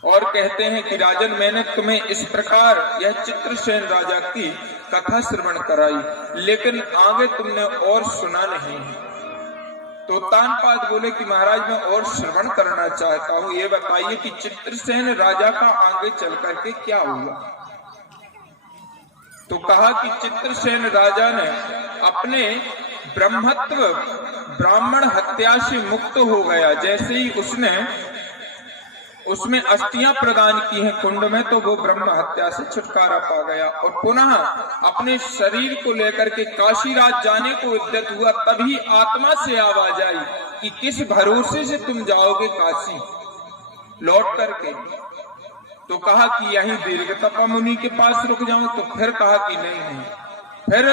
और कहते हैं कि राजन, मैंने तुम्हें इस प्रकार यह चित्रसेन राजा की कथा श्रवण कराई, लेकिन आगे तुमने और सुना नहीं है। तो तानपाद बोले कि महाराज मैं और श्रवण करना चाहता हूँ, ये बताइए कि चित्रसेन राजा का आगे चल करके क्या हुआ। तो कहा कि चित्रसेन राजा ने अपने ब्रह्मत्व ब्राह्मण हत्या से मुक्त हो गया। जैसे ही उसमें अस्थियां प्रदान की हैं कुंड में, तो वो ब्रह्म हत्या से छुटकारा पा गया और पुनः अपने शरीर को लेकर के काशीराज जाने को उद्यत हुआ। तभी आत्मा से आवाज आई कि किस भरोसे से तुम जाओगे काशी लौट करके। तो कहा कि यहीं दीर्घतपा मुनि के पास रुक जाऊं। तो फिर कहा कि नहीं। फिर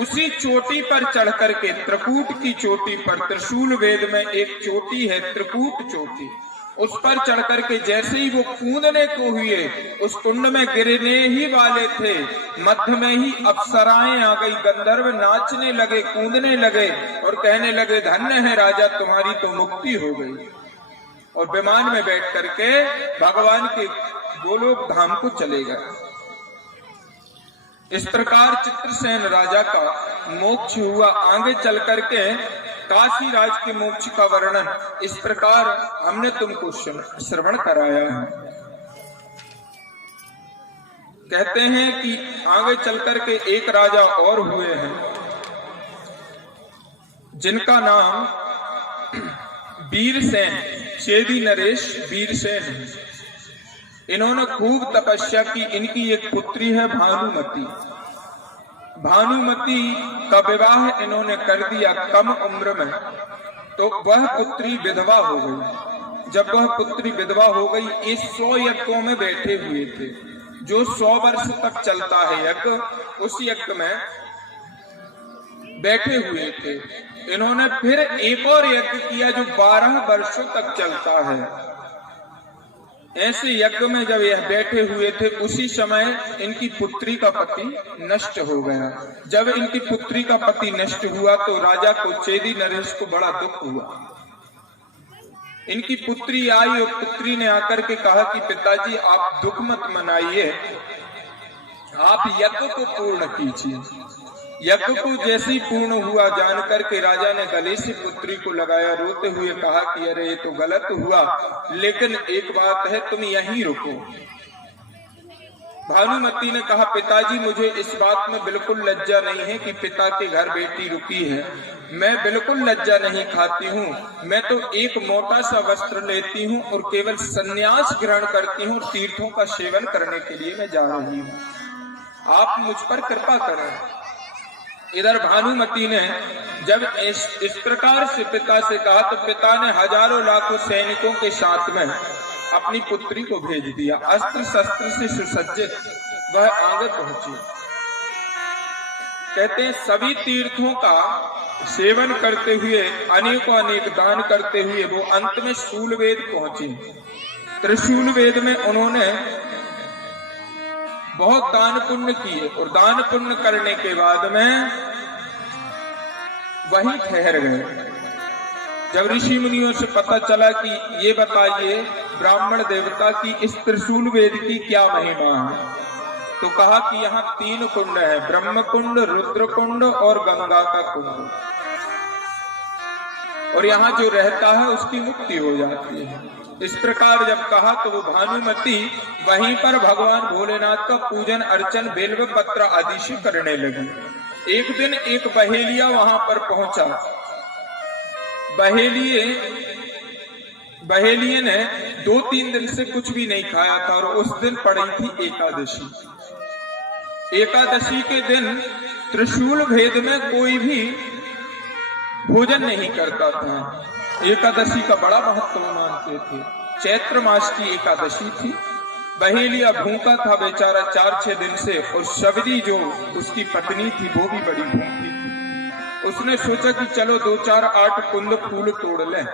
उसी चोटी पर चढ़ करके, त्रिकूट की चोटी पर, त्रिशूल वेद में एक चोटी है त्रिकूट चोटी, उस पर चढ़ करके जैसे ही वो कूदने को हुए, उस कुंड में गिरने ही वाले थे, मध्य में ही अप्सराएं आ गई, गंधर्व नाचने लगे, कूदने लगे और कहने लगे धन्य है राजा, तुम्हारी तो मुक्ति हो गई। और विमान में बैठ करके भगवान के गोलोक धाम को चले गए। इस प्रकार चित्रसेन राजा का मोक्ष हुआ। आगे चल करके काशी राज के मोक्ष का वर्णन इस प्रकार हमने तुमको श्रवण कराया है। कहते हैं कि आगे चल करके एक राजा और हुए हैं जिनका नाम वीरसेन, चेदी नरेश वीरसेन है। इन्होंने खूब तपस्या की। इनकी एक पुत्री है भानुमती। भानुमती का विवाह इन्होंने कर दिया कम उम्र में, तो वह पुत्री विधवा हो गई। जब वह पुत्री विधवा हो गई, ये 100 यज्ञों में बैठे हुए थे, जो 100 वर्ष तक चलता है यज्ञ, उस यज्ञ में बैठे हुए थे। इन्होंने फिर एक और यज्ञ किया जो 12 वर्षों तक चलता है। ऐसे यज्ञ में जब यह बैठे हुए थे, उसी समय इनकी पुत्री का पति नष्ट हो गया। जब इनकी पुत्री का पति नष्ट हुआ तो राजा को, चेदी नरेश को बड़ा दुख हुआ। इनकी पुत्री आई और पुत्री ने आकर के कहा कि पिताजी आप दुख मत मनाइए, आप यज्ञ को पूर्ण कीजिए। यज्ञ को जैसे ही पूर्ण हुआ जान करके राजा ने गले से पुत्री को लगाया, रोते हुए कहा कि अरे ये तो गलत हुआ, लेकिन एक बात है, तुम यहीं रुको। भानुमती ने कहा पिताजी मुझे इस बात में बिल्कुल लज्जा नहीं है कि पिता के घर बेटी रुकी है, मैं बिल्कुल लज्जा नहीं खाती हूँ। मैं तो एक मोटा सा वस्त्र लेती हूँ और केवल संन्यास ग्रहण करती हूँ, तीर्थों का सेवन करने के लिए मैं जा रही हूँ, आप मुझ पर कृपा करें। इधर भानुमती ने जब इस प्रकार से पिता से कहा तो पिता ने हजारों लाखों सैनिकों के साथ में अपनी पुत्री को भेज दिया। अस्त्र शस्त्र से सुसज्जित वह आगे पहुंची। कहते हैं सभी तीर्थों का सेवन करते हुए, अनेकों अनेक दान करते हुए वो अंत में शूलवेद पहुंचे। त्रिशूल वेद में उन्होंने बहुत दान पुण्य किए और दान पुण्य करने के बाद में वहीं ठहर गए। जब ऋषि मुनियों से पता चला कि ये बताइए ब्राह्मण देवता की इस त्रिशूल वेद की क्या महिमा है, तो कहा कि यहाँ 3 कुंड है, ब्रह्म कुंड, रुद्र कुंड और गंगा का कुंड, और यहाँ जो रहता है उसकी मुक्ति हो जाती है। इस प्रकार जब कहा तो वो भानुमति वहीं पर भगवान भोलेनाथ का पूजन अर्चन बेल्व पत्र आदि से करने लगी। एक दिन एक बहेलिया वहां पर पहुंचा। बहेलिये ने 2-3 दिन से कुछ भी नहीं खाया था और उस दिन पड़ी थी एकादशी। एकादशी के दिन त्रिशूल भेद में कोई भी भोजन नहीं करता था। एकादशी का बड़ा महत्व मानते थे। चैत्र मास की एकादशी थी। बहेलिया भूखा था बेचारा 4-6 दिन से, और शबरी जो उसकी पत्नी थी वो भी बड़ी भूखी थी। उसने सोचा कि चलो 2-4-8 कुंद फूल तोड़ लें।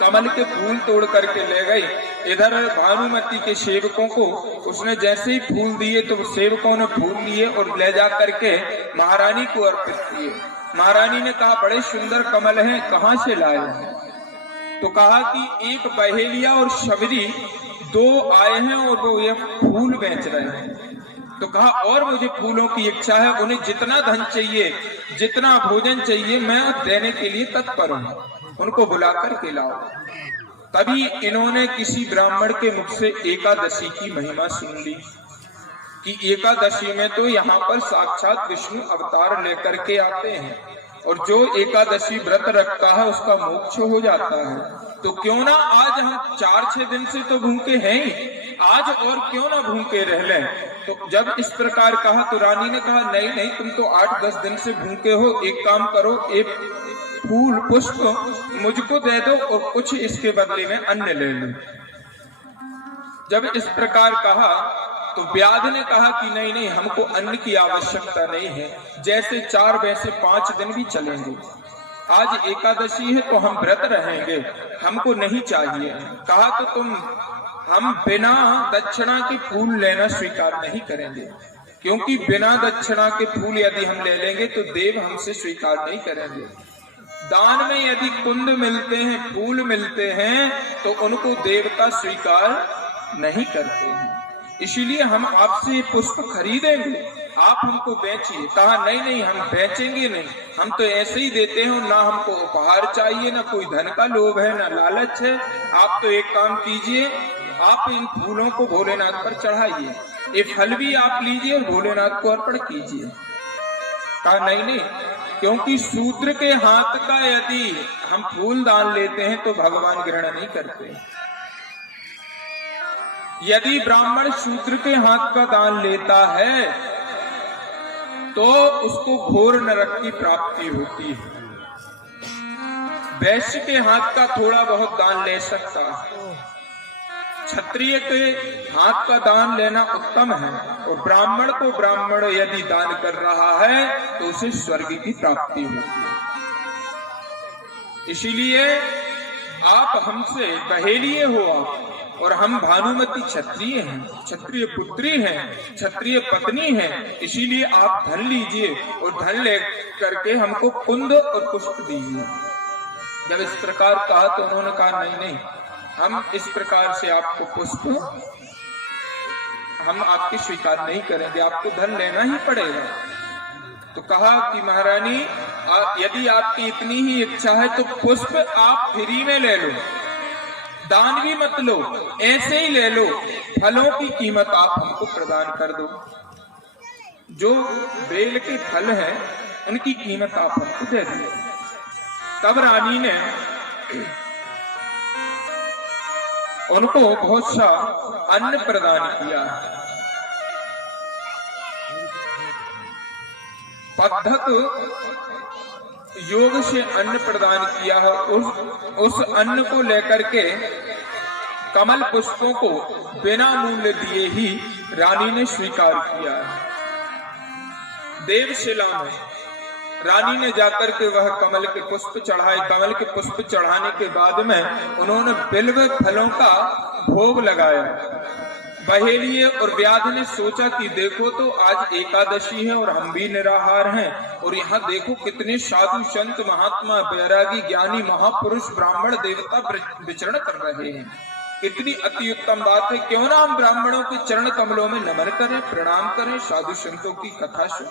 कमल के फूल तोड़ करके ले गई। इधर भानुमति के सेवकों को उसने जैसे ही फूल दिए तो सेवकों ने फूल लिए और ले जा करके महारानी को अर्पित किए। महारानी ने कहा बड़े सुंदर कमल हैं, कहाँ से लाए हैं? तो कहा कि एक बहेलिया और शबरी 2 आए हैं और वो ये फूल बेच रहे हैं। तो कहा और मुझे फूलों की इच्छा है, उन्हें जितना धन चाहिए, जितना भोजन चाहिए मैं देने के लिए तत्पर हूं, उनको बुला कर के लाओ। तभी इन्होंने किसी ब्राह्मण के मुख से एकादशी की महिमा सुन ली कि एकादशी में तो यहाँ पर साक्षात विष्णु अवतार लेकर के आते हैं और जो एकादशी व्रत रखता है उसका मोक्ष हो जाता है। तो क्यों ना आज हम 4-6 दिन से तो भूखे हैं ही, आज और क्यों ना भूखे रह लें। तो जब इस प्रकार कहा तो रानी ने कहा नहीं नहीं, तुम तो 8-10 दिन से भूखे हो, एक काम करो, एक फूल पुष्प मुझको दे दो और कुछ इसके बदले में अन्न ले लो। जब इस प्रकार कहा तो व्याध ने कहा कि नहीं नहीं, हमको अन्न की आवश्यकता नहीं है, जैसे 4 वैसे 5 दिन भी चलेंगे, आज एकादशी है तो हम व्रत रहेंगे, हमको नहीं चाहिए। कहा तो हम बिना दक्षिणा के फूल लेना स्वीकार नहीं करेंगे, क्योंकि बिना दक्षिणा के फूल यदि हम ले लेंगे तो देव हमसे स्वीकार नहीं करेंगे। दान में यदि कुंद मिलते हैं, फूल मिलते हैं, तो उनको देवता स्वीकार नहीं करते हैं। इसीलिए हम आपसे पुष्प खरीदेंगे, आप हमको बेचिए। कहा नहीं नहीं, हम बेचेंगे नहीं, हम तो ऐसे ही देते हैं, ना हमको उपहार चाहिए, ना कोई धन का लोभ है, ना लालच है। आप तो एक काम कीजिए, आप इन फूलों को भोलेनाथ पर चढ़ाइए, ये फल भी आप लीजिए और भोलेनाथ को अर्पण कीजिए। कहा नहीं नहीं, क्योंकि शूद्र के हाथ का यदि हम फूल दान लेते हैं तो भगवान ग्रहण नहीं करते। यदि ब्राह्मण शूद्र के हाथ का दान लेता है तो उसको घोर नरक की प्राप्ति होती है। वैश्य के हाथ का थोड़ा बहुत दान ले सकता है, क्षत्रिय के हाथ का दान लेना उत्तम है, और ब्राह्मण को ब्राह्मण यदि दान कर रहा है तो उसे स्वर्ग की प्राप्ति होती है। इसीलिए आप हमसे बहेलिए हो आप, और हम भानुमति क्षत्रिय हैं, क्षत्रिय पुत्री हैं, क्षत्रिय पत्नी हैं, इसीलिए आप धन लीजिए और धन ले करके हमको कुंद और पुष्प दीजिए। जब इस प्रकार कहा तो उन्होंने कहा नहीं नहीं, हम इस प्रकार से आपको पुष्प हम आपकी स्वीकार नहीं करेंगे, आपको धन लेना ही पड़ेगा। तो कहा कि महारानी यदि आपकी इतनी ही इच्छा है तो पुष्प आप फ्री में ले लो, दान भी मत लो, ऐसे ही ले लो, फलों की कीमत आप हमको प्रदान कर दो। जो बेल के फल हैं उनकी कीमत आप हमको दे दो। तब रानी ने उनको बहुत सा अन्न प्रदान किया। पद्धत योग से अन्न प्रदान किया है। उस अन्न को लेकर के कमल पुष्पों को बिना मूल्य दिए ही रानी ने स्वीकार किया है। देवशिला में रानी ने जाकर के वह कमल के पुष्प चढ़ाए। कमल के पुष्प चढ़ाने के बाद में उन्होंने बिल्व फलों का भोग लगाया। बहेलिये और व्याध ने सोचा कि देखो तो आज एकादशी है और हम भी निराहार हैं, और यहाँ देखो कितने साधु संत महात्मा बैरागी ज्ञानी महापुरुष ब्राह्मण देवता विचरण कर रहे हैं। इतनी अति उत्तम बात है, क्यों ना हम ब्राह्मणों के चरण कमलों में नमन करें, प्रणाम करें, साधु संतों की कथा सुने,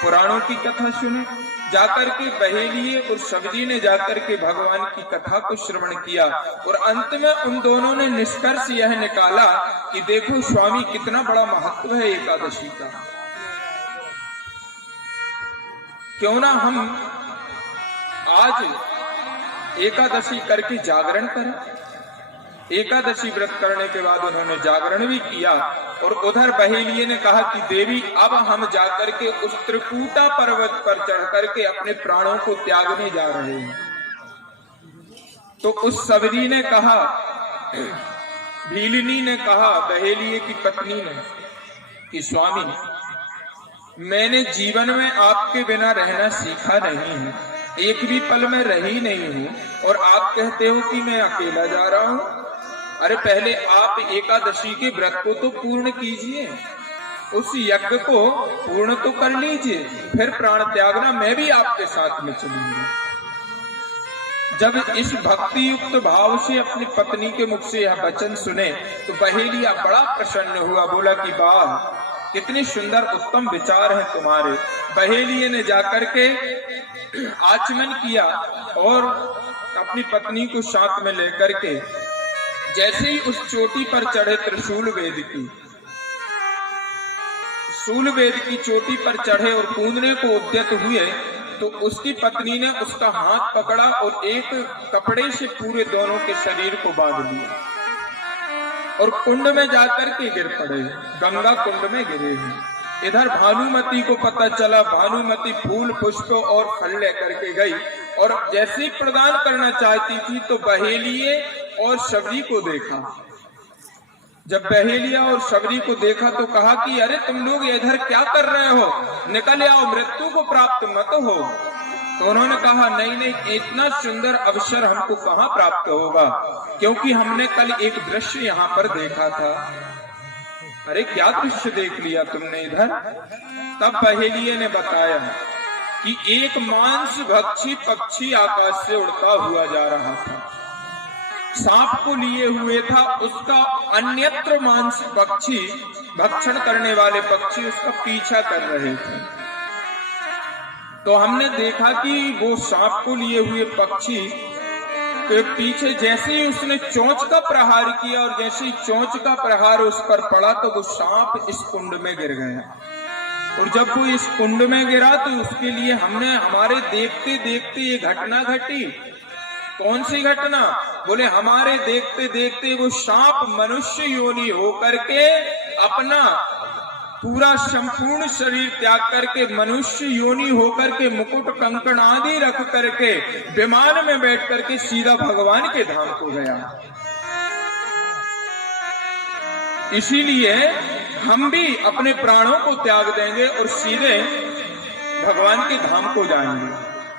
पुराणों की कथा सुने। जाकर के बहेलिये और सब्जी ने जाकर के भगवान की कथा को श्रवण किया, और अंत में उन दोनों ने निष्कर्ष यह निकाला कि देखो स्वामी कितना बड़ा महत्व है एकादशी का, क्यों ना हम आज एकादशी करके जागरण करें। एकादशी व्रत करने के बाद उन्होंने जागरण भी किया, और उधर बहेलिये ने कहा कि देवी अब हम जाकर के उस त्रिकूटा पर्वत पर चढ़ करके अपने प्राणों को त्यागने जा रहे हैं। तो उस सब्जी ने कहा, भीलिनी ने कहा बहेलिये की पत्नी ने कि स्वामी मैंने जीवन में आपके बिना रहना सीखा नहीं है, एक भी पल में रही नहीं हूं, और आप कहते हो कि मैं अकेला जा रहा हूं। अरे पहले आप एकादशी के व्रत को तो पूर्ण कीजिए, उस यज्ञ को पूर्ण तो कर लीजिए, फिर प्राण त्यागना, मैं भी आपके साथ में चलूंगी। जब इस भक्ति युक्त भाव से अपनी पत्नी के मुख से यह वचन सुने तो बहेलिया बड़ा प्रसन्न हुआ, बोला कि वाह कितने सुंदर उत्तम विचार हैं तुम्हारे। बहेलिये ने जाकर के आचमन किया और अपनी पत्नी को साथ में लेकर के जैसे ही उस चोटी पर चढ़े, त्रिशूल वेद की चोटी पर चढ़े और कूदने को उद्यत हुए, तो उसकी पत्नी ने उसका हाथ पकड़ा और एक कपड़े से पूरे दोनों के शरीर को बांध लिया और कुंड में जाकर के गिर पड़े, गंगा कुंड में गिरे हैं। इधर भानुमति को पता चला, भानुमति फूल पुष्प और फल लेकर के गई, और जैसे ही प्रदान करना चाहती थी तो बहेलिये और शबरी को देखा। जब बहेलिया और शबरी को देखा तो कहा कि अरे तुम लोग इधर क्या कर रहे हो, निकल आओ, मृत्यु को प्राप्त मत हो। तो उन्होंने कहा नहीं नहीं, इतना सुंदर अवसर हमको कहाँ प्राप्त होगा, क्योंकि हमने कल एक दृश्य यहाँ पर देखा था। अरे क्या दृश्य देख लिया तुमने इधर? तब बहेलिये ने बताया कि एक मांस भक्षी पक्षी आकाश से उड़ता हुआ जा रहा था, सांप को लिए हुए था, उसका अन्यत्र मांस पक्षी, भक्षण करने वाले पक्षी उसका पीछा कर रहे थे। तो हमने देखा कि वो सांप को लिए हुए पक्षी के पीछे जैसे ही उसने चोंच का प्रहार किया, और जैसे ही चोंच का प्रहार उस पर पड़ा तो वो सांप इस कुंड में गिर गया। और जब वो इस कुंड में गिरा तो उसके लिए हमने हमारे देखते देखते ये घटना घटी। कौन सी घटना? बोले हमारे देखते देखते वो सांप मनुष्य योनि होकर के अपना पूरा संपूर्ण शरीर त्याग करके मनुष्य योनि होकर के मुकुट कंकण आदि रख करके विमान में बैठ करके सीधा भगवान के धाम को गया। इसीलिए हम भी अपने प्राणों को त्याग देंगे और सीधे भगवान के धाम को जाएंगे,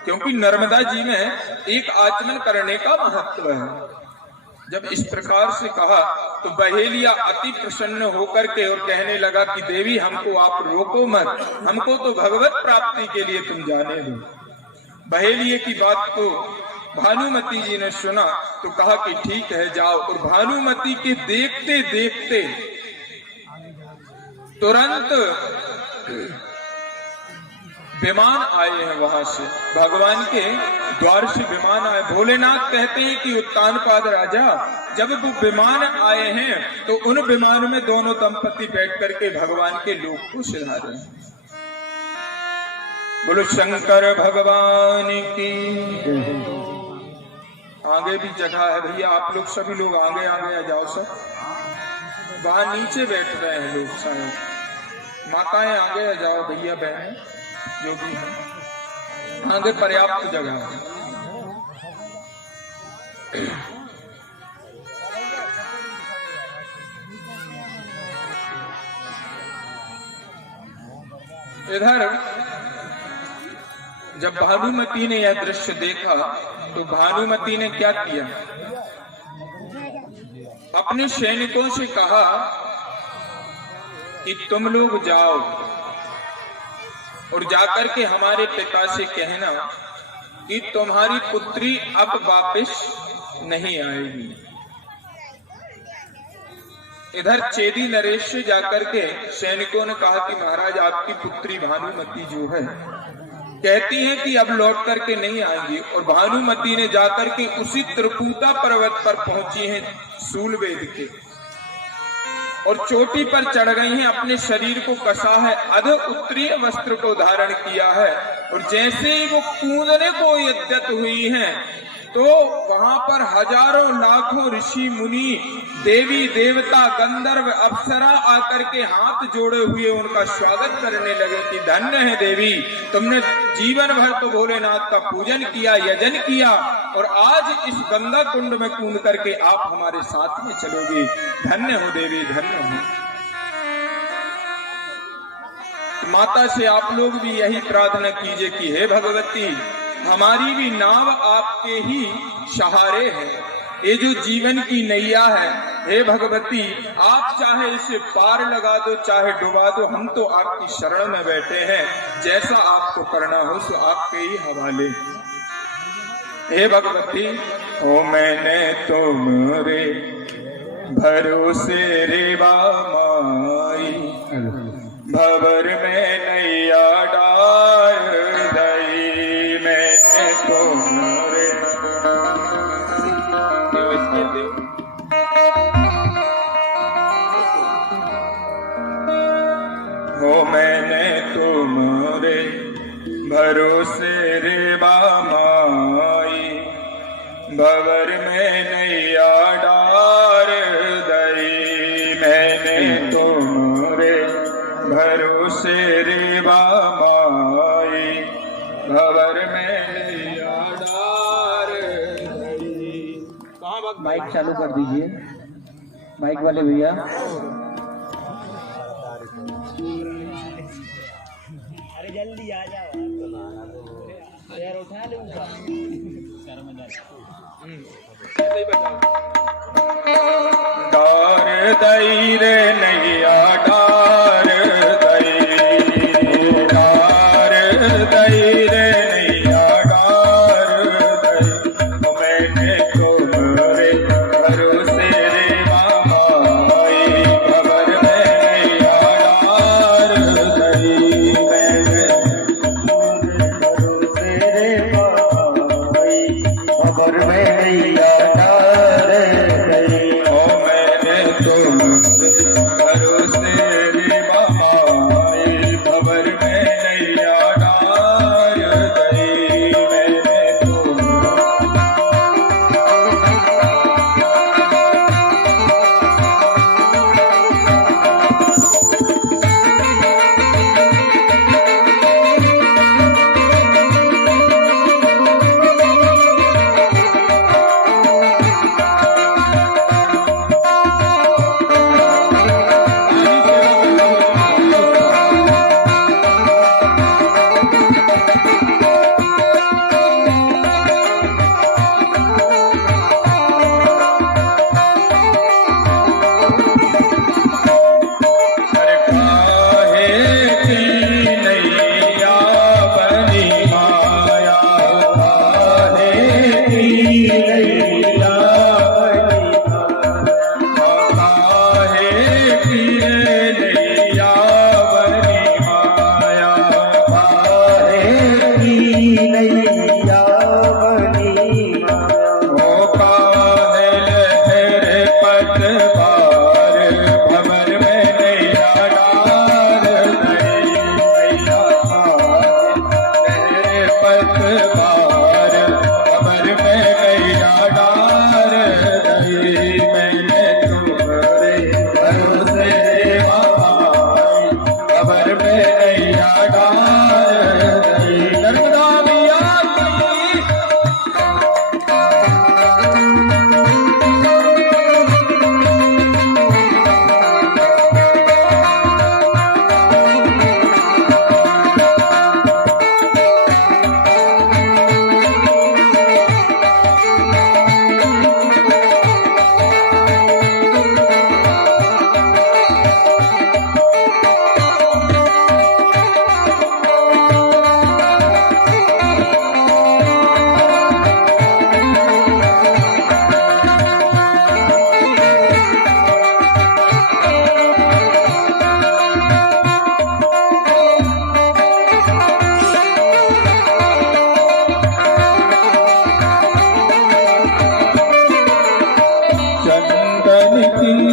क्योंकि नर्मदा जी में एक आचमन करने का महत्व है। जब इस प्रकार से कहा तो बहेलिया अति प्रसन्न होकर के और कहने लगा कि देवी हमको आप रोको मत, हमको तो भगवत प्राप्ति के लिए तुम जाने दो। बहेलिये की बात को भानुमति जी ने सुना तो कहा कि ठीक है जाओ, और भानुमति के देखते देखते तुरंत विमान आए हैं, वहां से भगवान के द्वार से विमान आए। भोलेनाथ कहते हैं कि उत्तानपाद राजा जब वो विमान आए हैं तो उन विमान में दोनों दंपति बैठ करके भगवान के लोक को सिधा रहे हैं। बोलो शंकर भगवान की। आगे भी जगह है भैया, आप लोग सभी लोग आगे आगे आ जाओ। सब वहां नीचे बैठ रहे हैं लोग, शायद माताएं आगे आ जाओ, भैया बहन जो भी है आगे पर्याप्त जगह है। इधर जब भानुमति ने यह दृश्य देखा तो भानुमति ने क्या किया, अपने सैनिकों से कहा कि तुम लोग जाओ और जाकर के हमारे पिता से कहना कि तुम्हारी पुत्री अब वापस नहीं आएगी। इधर चेदी नरेश से जाकर के सैनिकों ने कहा कि महाराज आपकी पुत्री भानुमति जो है कहती है कि अब लौट करके नहीं आएंगी। और भानुमति ने जाकर के उसी त्रिकूटा पर्वत पर पहुंची हैं सूलवेद के, और चोटी पर चढ़ गई हैं, अपने शरीर को कसा है, अध उत्तरीय वस्त्र को धारण किया है, और जैसे ही वो कूदने को यद्यत हुई हैं तो वहां पर हजारों लाखों ऋषि मुनि, देवी देवता, गंधर्व, अप्सरा आकर के हाथ जोड़े हुए उनका स्वागत करने लगे कि धन्य है देवी, तुमने जीवन भर तो भोलेनाथ का पूजन किया, यजन किया, और आज इस गंगा कुंड में कूद करके आप हमारे साथ में चलोगी। धन्य हो देवी, धन्य हो। माता से आप लोग भी यही प्रार्थना कीजिए कि हे भगवती, हमारी भी नाव आपके ही सहारे है, ये जो जीवन की नैया है, हे भगवती आप चाहे इसे पार लगा दो चाहे डुबा दो, हम तो आपकी शरण में बैठे हैं, जैसा आपको करना हो सो आपके ही हवाले। हे भगवती ओ मैंने तुमरे भरोसे रे माई, भवर में नैया डार दई, मैंने तुमरे हो, मैंने तुमरे भरोसे रे माई, भवर में नैया डार दई, मैंने तुमरे भरोसे रे माई, भवर में नैया डार दई। माइक चालू कर दीजिए, माइक वाले भैया। अरे जल्दी आ जाओ यार, उठा लूंगा। डार दई रे नैया डार दई, डार दई रे नैया डार दई, मैंने तुमरे भरोसे रे माई, भवर में नैया डार दई, मैंने भरोसे रे माई, भवर में नैया डार दई, ओ मैंने तुमसे भरोसे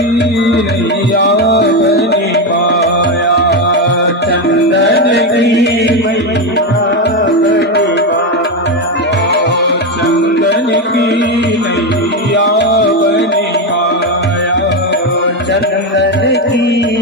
नैया बनी माया, चंदन की मैया बनी माया, चंदन की नैया बनी माया, चंदन की